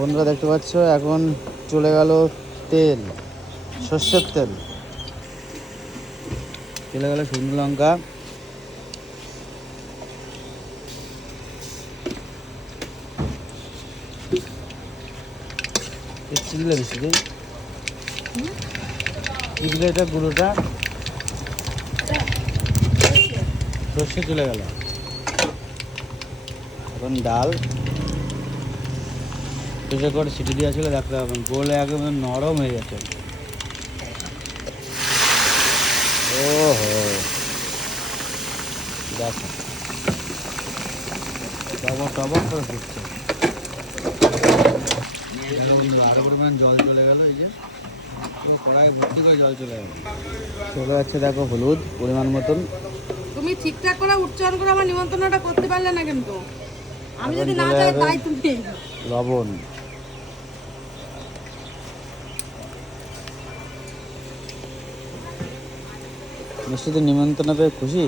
বন্ধুরা দেখতে পাচ্ছ, এখন চলে গেল তেল, সর্ষের তেল। চলে গেল শুকনো লঙ্কা। গুঁড়োটা। সর্ষে চলে গেল। এখন ডাল। প্রেসার করে সিটি দেওয়া ছিল দেখতে পাবেন। গোলে একেবারে নরম হয়ে গেছে। ও হো দেখো। টবক টবক করে ফুটছে আরও পরিমাণ জল চলে গেল এই যে। কড়াই ভর্তি করে জল চলে গেল। চলে যাচ্ছে দেখো হলুদ পরিমাণ মতন। তুমি ঠিকঠাক করে উচ্চারণ করে আমার নিমন্ত্রণটা করতে পারলে না কিন্তু। আমি যদি না যাই তাই তুমি লবণ। নিশ্চিত নিমন্ত্রণ পেয়ে খুশি?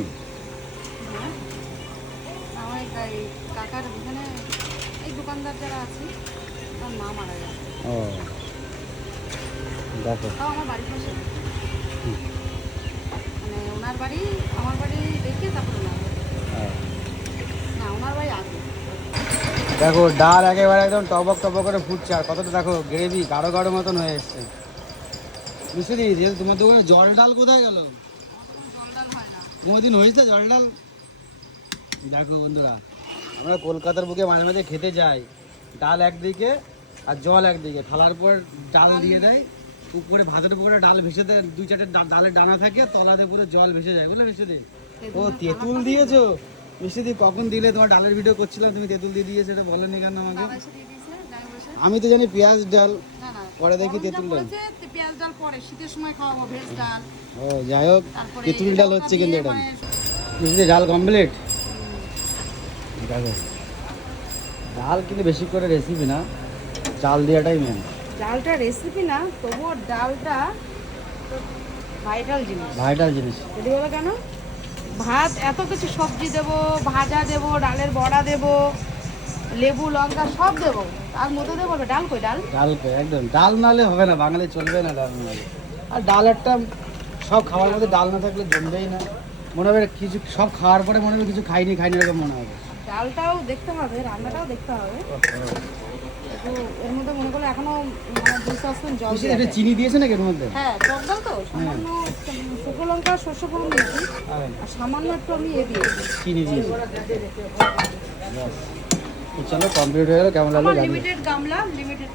আমার এই কাকার এখানে এই দোকানদার যারা আছে তার মা মারা গেছে। ও দেখো। তাও আমার বাড়ির পাশে। মানে ওনার বাড়ি আমার বাড়ি দেখে তারপর ওনার হ্যাঁ। না ওনার বাড়ি আগে। দেখো ডাল একেবারে একদম টবক টবক করে ফুটছে আর কতটা দেখো গ্রেভি গাঢ় গাঢ় মতন হয়ে এসছে। মিশ্রি যে তোমার দোকানে জল ডাল কোথায় গেল? হয় কোনোদিন হয়েছে জল ডাল দেখো বন্ধুরা আমরা কলকাতার বুকে মাঝে মাঝে খেতে যাই ডাল একদিকে আর জল একদিকে। খালার পর ডাল দিয়ে দেয় উপরে ভাতের উপরে ডাল ভেসে দেয় দুই চারটে ডালের ডানা থাকে তলাতে পুরো জল ভেসে যায় বুঝলে মিষ্টি ও তেঁতুল দিয়েছ? মিষ্টি কখন দিলে? তোমার ডালের ভিডিও করছিলাম তুমি তেঁতুল দিয়ে দিয়েছ এটা বলেনি কেন আমাকে? আমি তো জানি পেঁয়াজ ডাল। পরে দেখি তেঁতুল ডাল। পেঁয়াজ ডাল পরে শীতের সময় খাওয়াবো ভেজ ডাল। ও যাই হোক তেঁতুল ডাল হচ্ছে কিন্তু এটা। মানে মিষ্টি ডাল কমপ্লিট ডাল কিন্তু বেশি করে রেসিপি না চাল দেওয়াটাই মেন ডালটা রেসিপি না তবুও ডালটা ভাইটাল জিনিস। ভাইটাল জিনিস। যদি বলো কেন? ভাত এত কিছু সবজি দেব ভাজা দেব ডালের বড়া দেব লেবু লঙ্কা সব দেব। তার মধ্যে দেবো না ডাল কই ডাল? ডাল কই, একদম। ডাল নালে হবে না বাঙালি চলবে না ডাল নালে। আর ডাল একটা সব খাওয়ার মধ্যে ডাল না থাকলে জমবেই না। মনে হবে কিছু সব খাওয়ার পরে মনে হবে কিছু খাইনি খাইনি এরকম মনে হবে। ডালটাও দেখতে হবে রান্নাটাও দেখতে হবে। এর মধ্যে মনে করলে এখনও মানে দুই জল। চিনি দিয়েছে নাকি এর মধ্যে? হ্যাঁ টক ডাল তো সামান্য শুকনো লঙ্কা শস্য ফোড়ন দিয়েছি। হ্যাঁ, আর সামান্য একটু আমি এ দিয়েছি। চিনি দিয়েছে। চলো কমপ্লিট হয়ে গেল কেমন লাগল লিমিটেড গামলা লিমিটেড